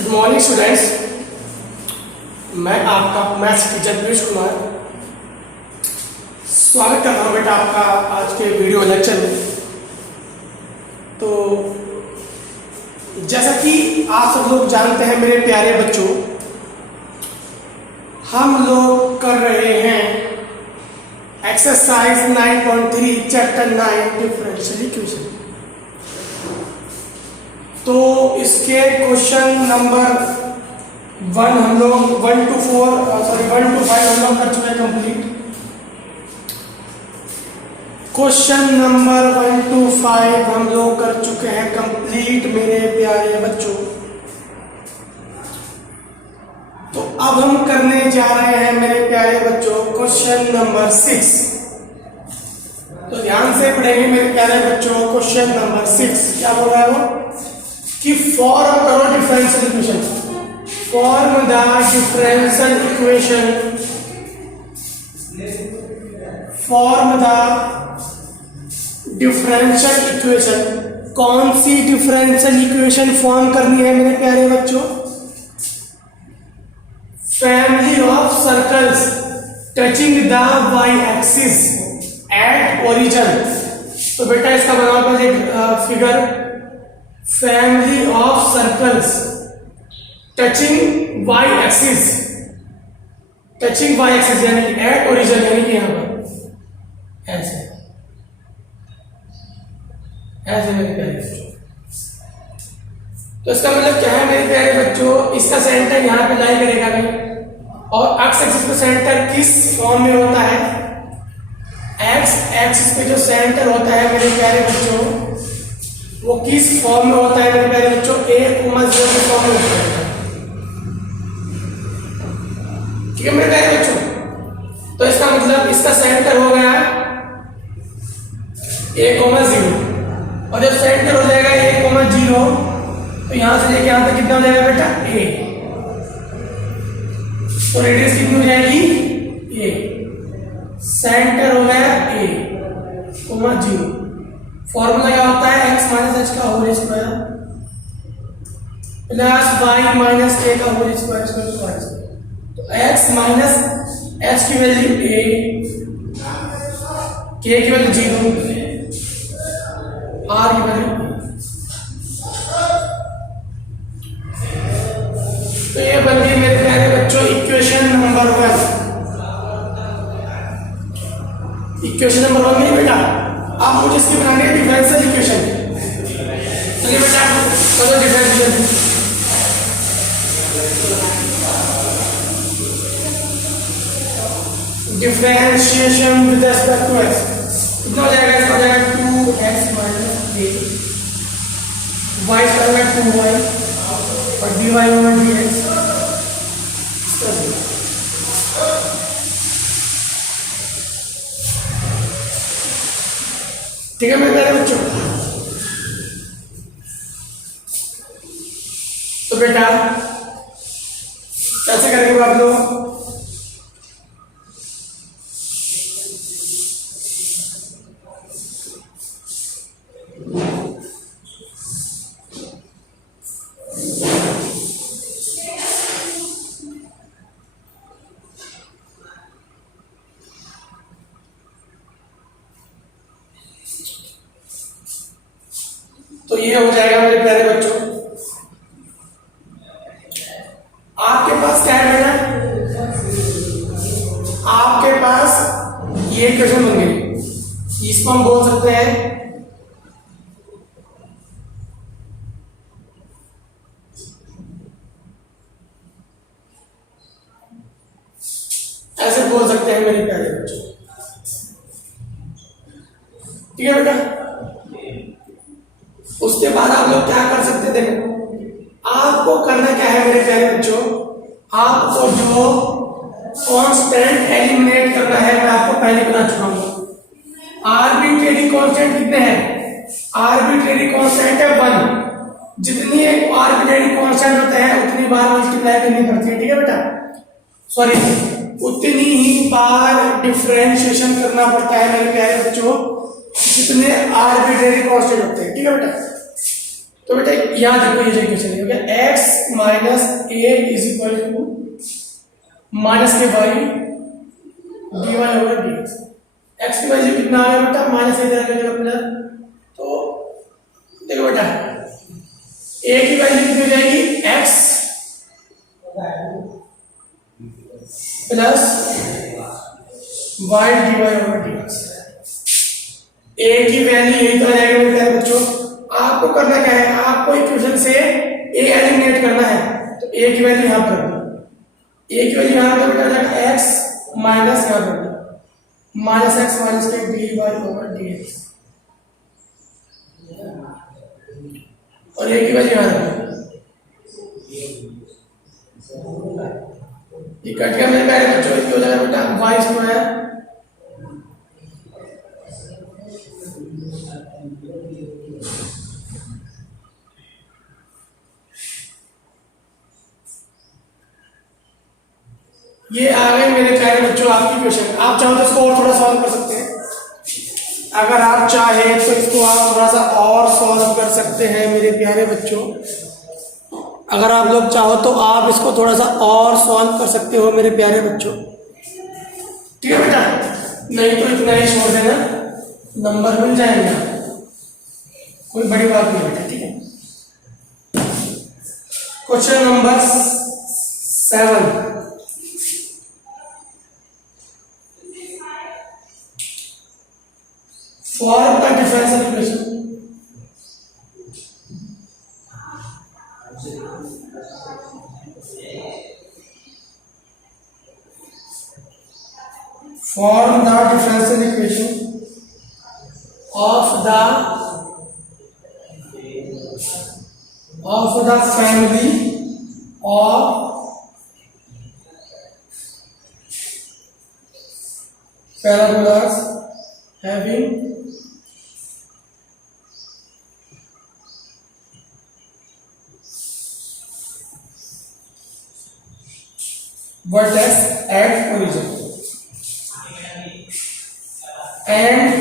Good morning students, मैं आपका maths teacher Piyush Kumar स्वागत करता हूँ बेटा आपका आज के वीडियो लेक्चर में। तो जैसा कि आप सब लोग जानते हैं मेरे प्यारे बच्चों, हम लोग कर रहे हैं एक्सरसाइज 9.3 चैप्टर 9 डिफरेंशियल इक्वेशन। तो इसके क्वेश्चन नंबर 1 हम लोग 1 to 5 हम लोग कर चुके हैं कंप्लीट। क्वेश्चन नंबर 1 to 5 हम लोग कर चुके हैं कंप्लीट मेरे प्यारे बच्चों। तो अब हम करने जा रहे हैं मेरे प्यारे बच्चों क्वेश्चन नंबर 6। तो ध्यान से पढ़ेंगे मेरे प्यारे बच्चों। क्वेश्चन नंबर 6 क्या बोल रहा है वो कि फॉर्म करो differential equation. Form the differential equation. Form the differential equation. कौन सी डिफरेंशियल इक्वेशन फॉर्म करनी है मेरे प्यारे बच्चों? Family of circles touching the y axis at origin. तो बेटा इसका बनाओ पहले figure. Family of circles touching y axis. Touching y axis यानी कि एट ओरिजिन, यानी कि यहां पर ऐसे ऐसे मेरे प्यारे बच्चों। तो इसका मतलब क्या है मेरे प्यारे बच्चों? इसका सेंटर यहां पे लाई करेगा नहीं। और एक्स एक्सिस पे सेंटर किस फॉर्म में होता है? एक्स एक्सिस पे जो सेंटर होता है मेरे प्यारे बच्चों, वो किस फॉर्म में होता है मेरे प्यारे बच्चों? a,0 के फॉर्म में होता है। ठीक है मेरे प्यारे बच्चों। तो इसका मतलब इसका सेंटर हो गया a,0 और जब सेंटर हो जाएगा a,0 तो यहां से लेके यहां तक कितना हो जाएगा बेटा? a। तो रेडियस कितनी हो जाएगी? a। सेंटर हो गया a,0। फॉर्मूला क्या होता है? x माइनस एच का whole square plus y minus k का होल स्क्वायर। तो x माइनस एच की वैल्यू a, k की वैल्यू 0, r की वैल्यू। तो ये बन गई मेरे प्यारे बच्चों इक्वेशन नंबर 1। इक्वेशन नंबर 1 नहीं बेटा, आप मुझे इसकी बनानी है डिफरेंशियल इक्वेशन। चलिए बेटा करो differential. Differentiation with respect to x कितना हो जाएगा? इसका हो जाएगा 2x माइनस a, y का हो जाएगा 2y और dy ओवर dx। ठीक है मेरे प्यारे बच्चों। तो बेटा कैसे करेंगे आप लोग? तो ये हो जाएगा मेरे प्यारे बच्चों। आपके पास क्या है बेटा? आपके पास ये इक्वेशन बन गई। इसको हम बोल सकते हैं ऐसे बोल सकते हैं मेरे प्यारे बच्चों। ठीक है बेटा। उसके बाद आप लोग क्या कर सकते हैं? देखो आपको करना क्या है मेरे प्यारे बच्चों, आपको जो कांस्टेंट एलिमिनेट करना है मैं आपको पहले बता चुका हूं। आर्बिट्रेरी कांस्टेंट कितने हैं? आर्बिट्रेरी कांस्टेंट है 1। जितनी एक आर्बिट्रेरी कांस्टेंट होते हैं उतनी बार मल्टीप्लाई करनी पड़ती है। ठीक है बेटा, सॉरी उतनी ही बार डिफरेंशिएशन करना पड़ता है मेरे प्यारे बच्चों जितने आर्बिट्रेरी कांस्टेंट होते हैं। ठीक है बेटा। तो बेटा यहाँ देखो ये जो इक्वेशन है, x minus a is equal to minus k y d Y over D x. X की वैल्यू कितना आ गया बेटा, माइनस ए दे रखा अपना। तो देखो बेटा ए की वैल्यू कितनी हो जाएगी, x plus y d Y over D x. A की वैल्यू यही तो आ जाएगी मेरे बच्चों। आपको करना क्या है, आपको इक्वेशन से ए एलिमिनेट करना है। तो ए की वैल्यू यहां पर, ए की वैल्यू यहां पर बेटा एक्स माइनस यहां पर minus x minus K D Y over D X, और ए की वैल्यू यहां पर ये कट गया मेरे प्यारे बच्चों। इसकी हो जाएगा बेटा वाई स्क्वायर ये आ गए मेरे प्यारे बच्चों आपकी क्वेश्चन। आप चाहो तो इसको और थोड़ा सॉल्व कर सकते हैं। अगर आप चाहे तो इसको आप थोड़ा सा और सॉल्व कर सकते हैं मेरे प्यारे बच्चों। अगर आप लोग चाहो तो आप इसको थोड़ा सा और सॉल्व कर सकते हो मेरे प्यारे बच्चों। ठीक है बेटा, नहीं तो इतना ही छोड़ देना, नंबर मिल जाएंगे, कोई बड़ी बात नहीं बेटा। ठीक है, question number 7। Form the differential equation of the family of parabolas having vertex at origin and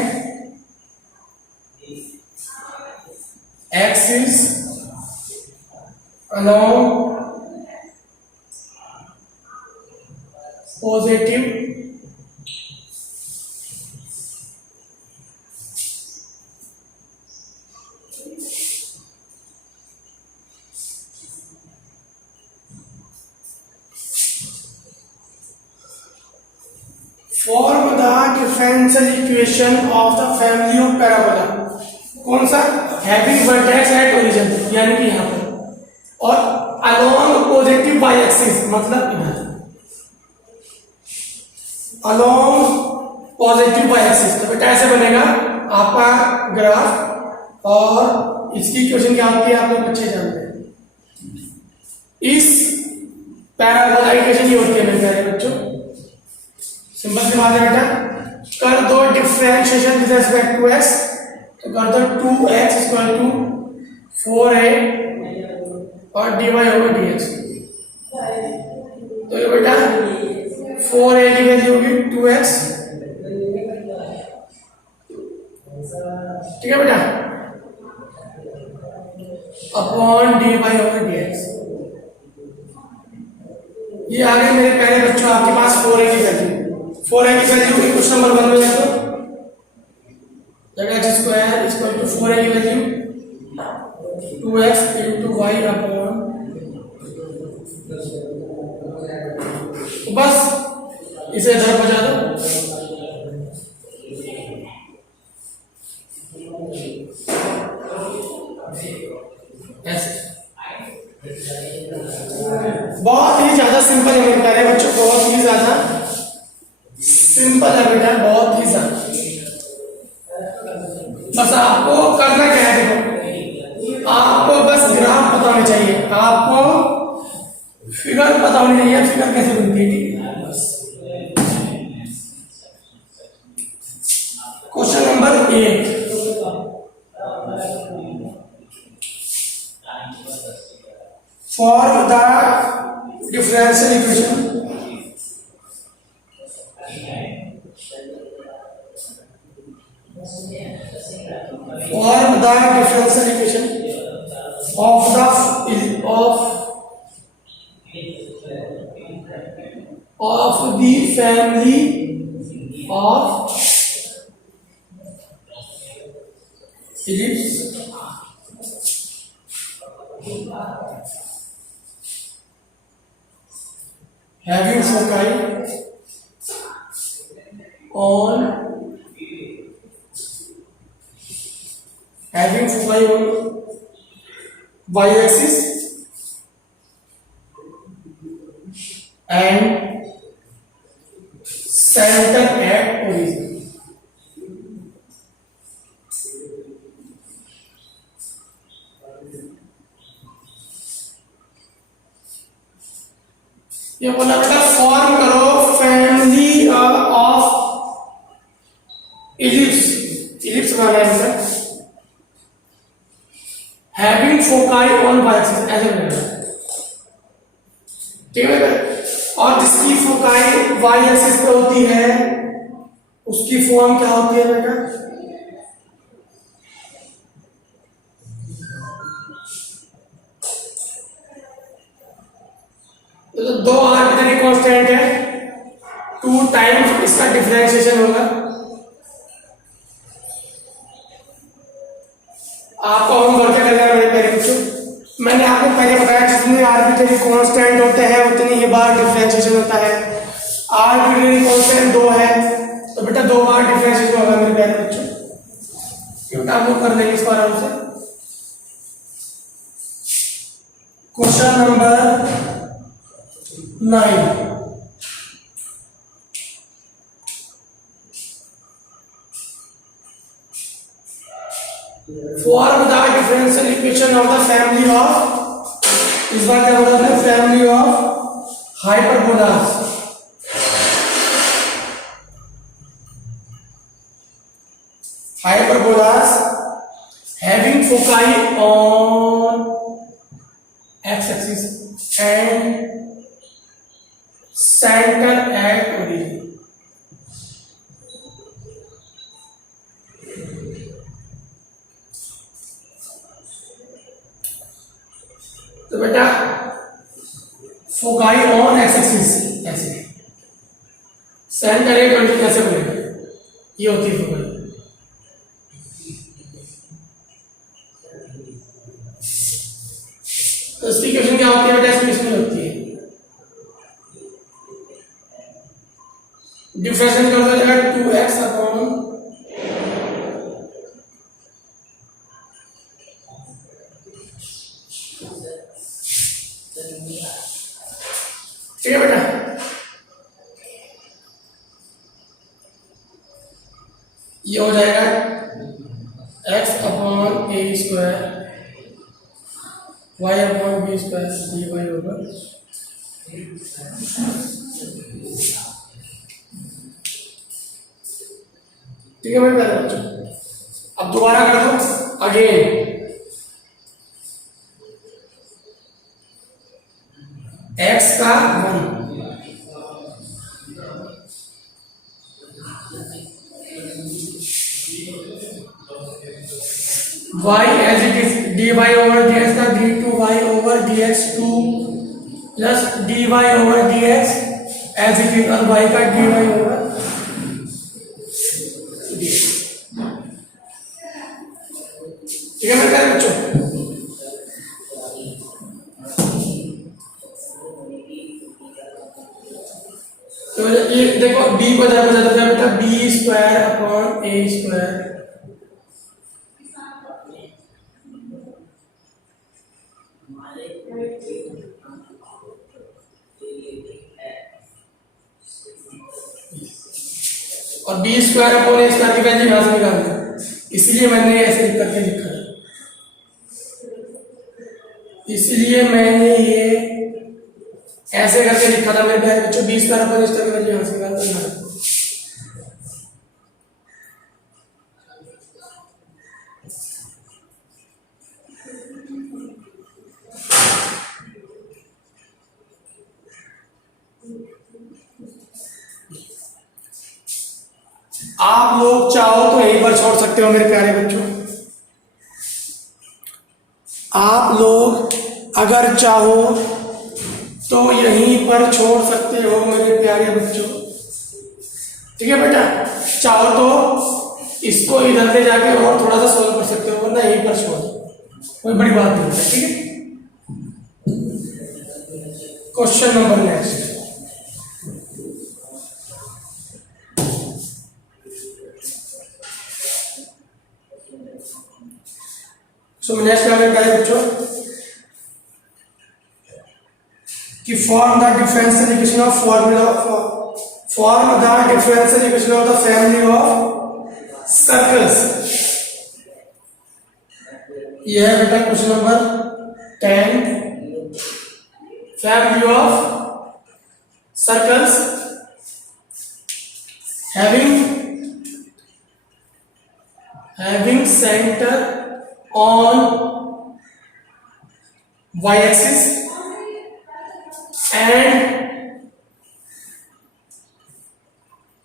axis along positive form the differential equation of the family of parabola। कौन सा, having vertex at origin यानी कि यहाँ पर, और along positive y axis मतलब इधर along positive y axis। तो बेटा ऐसे बनेगा आपका ग्राफ, और इसकी इक्वेशन क्या होती है आप लोग अच्छे जानते हैं। इस पैराबोला की इक्वेशन ये होती है मेरे प्यारे बच्चों, सिंपल सी बात है बेटा। कर दो differentiation with respect to x, तो कर दो 2x इक्वल टू 4a और dy ओवर dx। तो ये बेटा 4a की वैल्यू होगी 2x, ठीक है बेटा, अपॉन dy ओवर dx। ये आ गए मेरे पहले बच्चों आपके पास 4a की वैल्यू। 4a की वैल्यू क्वेश्चन नंबर 1 में है, तो x square equal to 4a की value 2x into y upon, तो बस इसे इधर बचा दो। ऐसे बहुत ही ज्यादा सिंपल है मेरे प्यारे बच्चों, बहुत ही ज्यादा सिंपल है बेटा, बहुत ही ज्यादा। बस आपको करना क्या है, देखो आपको बस ग्राफ पता होना चाहिए, आपको फिगर पता होनी चाहिए, फिगर कैसे बनती है। बस question number 8, for the differential equation form the differential equation of the family of ellipse having foci on y-axis and center at origin. ये बोला बेटा फॉर्म करो फैमिली ऑफ इलिप्स बनाना है बेटा हैविंग फोकाई ऑन y-axis ऐसे बनेगा ठीक है बेटा और जिसकी फोकाई y-axis पे होती है उसकी फॉर्म क्या होती है बेटा तो दो आर्बिट्ररी कांस्टेंट है 2 टाइम्स इसका डिफरेंशिएशन होगा आपको होमवर्क क्या करना है मेरे प्यारे बच्चों मैंने आपको पहले बताया जितने आर्बिट्ररी कांस्टेंट होते हैं उतनी ही बार डिफरेंशिएशन होता है आर्बिट्ररी कांस्टेंट 2 है तो बेटा 2 बार डिफरेंशिएशन होगा मेरे प्यारे बच्चों क्योंकि आप लोग कर लेंगे इसको आराम से question number 9 form the differential equation of the family of इस बार क्या बोला था family of hyperbolas having foci on x-axis and center at origin तो बेटा फोकाई ऑन एक्स-एक्सिस ऐसे सेंटर एट ऑर्बिट कैसे बनेगा ये होती है फोकाई तो इसकी इक्वेशन क्या होती है बेटा इसकी इक्वेशन होती है डिफरेंशिएट कर दो जाएगा 2x अपॉन ठीक है बेटा ये हो जाएगा x upon a square y upon b square dy होगा ठीक है मेरे प्यारे बच्चों अब दोबारा कर दो अगेन x का 1 y as it is dy over dx का d2y over dx2 plus dy over dx as it is और y का dy over dx ठीक है मेरे प्यारे बच्चों तो ये देखो b को जब बजाते हैं बेटा b square upon a square और b square upon a square की वैल्यू यहां से निकालना इसलिए मैंने ऐसे लिख करके लिखा है इसलिए मैंने ये ऐसे करके लिखा था मेरे प्यारे बच्चों 20 स्क्वायर अपॉन स्क्वायर की वैल्यू यहां से निकालना आप लोग चाहो तो यहीं पर छोड़ सकते हो मेरे प्यारे बच्चों आप लोग अगर चाहो तो यहीं पर छोड़ सकते हो मेरे प्यारे बच्चों। ठीक है बेटा, चाहो तो इसको इधर ले जाके और थोड़ा सा सोल्व कर सकते हो, वरना यहीं पर छोड़ दो, कोई बड़ी बात नहीं है। ठीक है, question number next. So next क्या है बच्चों कि form the differential equation of form the differential equation of the family of circles. यह है बेटा question number 10। Family of circles having center on y-axis and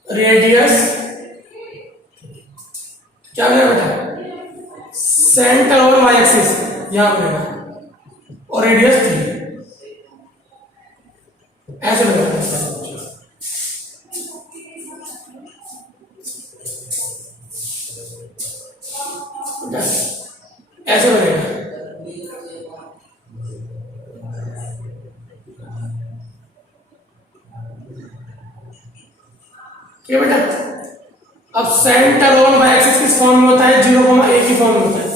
radius, क्या बनेगा बेटा, सेंटर और y-axis यहां बनेगा और रेडियस 3, ऐसे बनेगा। ऐसे बनेगा। क्या बेटा, अब सेंटर ऑन वाई एक्सिस किस फॉर्म में होता है, 0,a की फॉर्म में होता है।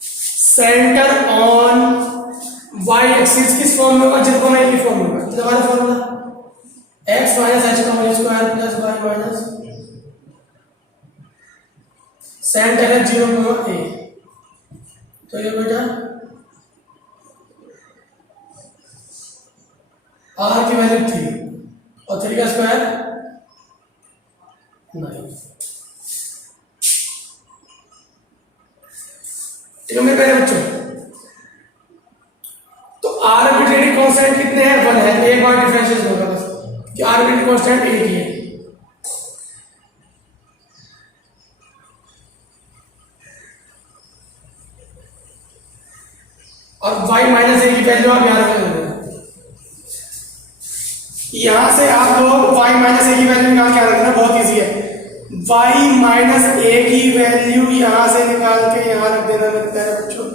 सेंटर ऑन वाई एक्सिस किस फॉर्म में होगा, 0,a की फॉर्म में होगा। तो हमारा फॉर्मूला x माइनस h का whole square plus y minus centre है 0,a। तो ये बेटा r की वैल्यू 3 और 3 का स्क्वायर 9। ठीक है मेरे प्यारे बच्चों, तो आर्बिट्रेरी कांस्टेंट कितने हैं, 1 है। तो एक बार डिफरेंशिएशन होगा बस कि आर्बिट्रेरी कांस्टेंट 1 ही है। और y माइनस a की वैल्यू आप याद रख लेना। यहां से आप लोग y माइनस a की वैल्यू निकाल के याद रखना, बहुत इजी है। y माइनस a की वैल्यू यहां से निकाल के यहां रख देना मेरे प्यारे बच्चों,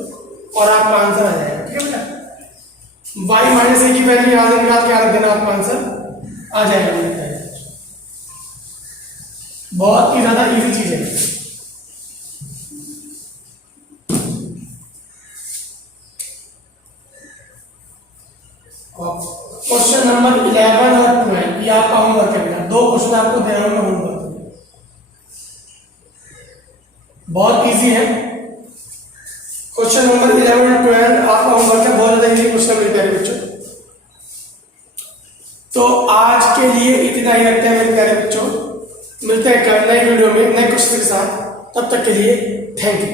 और आपका आंसर आ जाएगा। ठीक है बेटा, y माइनस a की वैल्यू यहां से निकाल के यहां रख देना, आपका आंसर आ जाएगा मेरे प्यारे बच्चों। बहुत ही ज्यादा इजी चीज है। क्वेश्चन नंबर 11 और 12 ये आपका होमवर्क है बेटा। 2 क्वेश्चन आपको दे रहा हूं मैं होमवर्क, बहुत इजी है। क्वेश्चन नंबर 11 और 12 आपका होमवर्क है, बहुत ज्यादा इजी क्वेश्चन मेरे प्यारे बच्चों। तो आज के लिए इतना ही रखते हैं मेरे प्यारे बच्चों, मिलते हैं कल नई वीडियो में नए क्वेश्चन के साथ। तब तक के लिए थैंक यू।